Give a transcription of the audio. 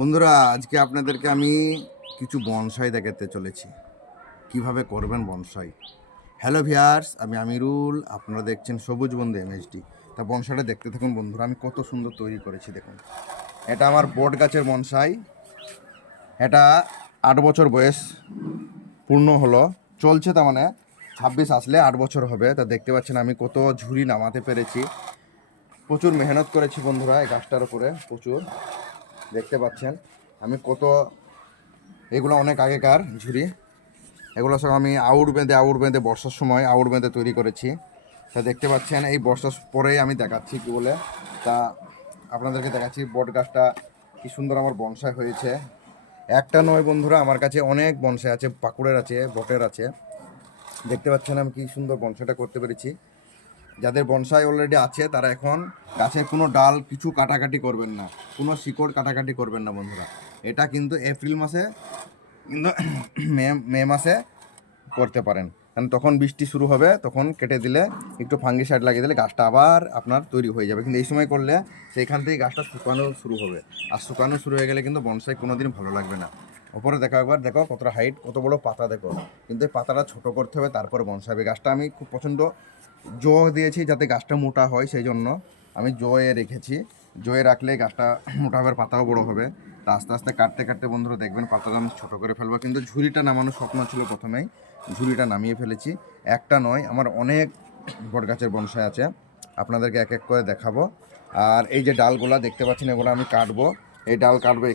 বন্ধুরা, আজকে আপনাদেরকে আমি কিছু বনসাই দেখাতে চলেছি, কিভাবে করবেন বনসাই। হ্যালো ভিয়ার্স, আমি আমিরুল, আপনারা দেখছেন সবুজ বন্ধু এমএইচডি। তা বনসাইটা দেখতে থাকুন বন্ধুরা, আমি কত সুন্দর তৈরি করেছি দেখুন। এটা আমার বট গাছের বনসাই। এটা 8 বছর বয়স পূর্ণ হলো, চলছে, তার মানে 26 আসলে 8 বছর হবে। তা দেখতে পাচ্ছেন আমি কত ঝুড়ি নামাতে পেরেছি। প্রচুর মেহনত করেছি বন্ধুরা এই গাছটার উপরে, প্রচুর। দেখতে পাচ্ছেন আমি কত, এগুলো অনেক আগেকার ঝুড়ি। এগুলো সব আমি আউড় বেঁধে বর্ষার সময় আউড় বেঁধে তৈরি করেছি। তা দেখতে পাচ্ছেন এই বর্ষার পরেই আমি দেখাচ্ছি কী বলে। তা আপনাদেরকে দেখাচ্ছি বট গাছটা কী সুন্দর আমার বনসাই হয়েছে। একটা নয় বন্ধুরা, আমার কাছে অনেক বনসাই আছে, পাকুড়ের আছে, বটের আছে। দেখতে পাচ্ছেন আমি কী সুন্দর বনসাইটা করতে পেরেছি। যাদের বনসাই অলরেডি আছে তারা এখন গাছের কোনো ডাল কিছু কাটাকাটি করবেন না, কোনো শিকড় কাটাকাটি করবেন না বন্ধুরা। এটা কিন্তু এপ্রিল মাসে, কিন্তু মে মে মাসে করতে পারেন, কারণ তখন বৃষ্টি শুরু হবে, তখন কেটে দিলে একটু ফাঙ্গিসাইড লাগিয়ে দিলে গাছটা আবার আপনার তৈরি হয়ে যাবে। কিন্তু এই সময় করলে সেইখান থেকে গাছটা শুকানো শুরু হবে, আর শুকানো শুরু হয়ে গেলে কিন্তু বনসাই কোনো দিন ভালো লাগবে না। ওপরে দেখো একবার, দেখো কতটা হাইট, কত বড় পাতা দেখো। কিন্তু এই পাতাটা ছোটো করতে হবে, তারপরে বনসাই হবে। গাছটা আমি খুব পছন্দ দিয়েছি যাতে গাছটা মোটা হয়, সেই জন্য আমি রেখেছি। রাখলে গাছটা মোটা হবে, পাতাও বড় হবে। তা আস্তে আস্তে কাটতে কাটতে বন্ধুরা দেখবেন পাতাটা আমি ছোটো করে ফেলবো। কিন্তু ঝুড়িটা নামানোর স্বপ্ন ছিল প্রথমেই, ঝুড়িটা নামিয়ে ফেলেছি। একটা নয়, আমার অনেক বট গাছের বনসাই আছে, আপনাদেরকে এক এক করে দেখাবো। আর এই যে ডালগুলা দেখতে পাচ্ছেন, এগুলো আমি কাটবো, এই ডাল কাটবো।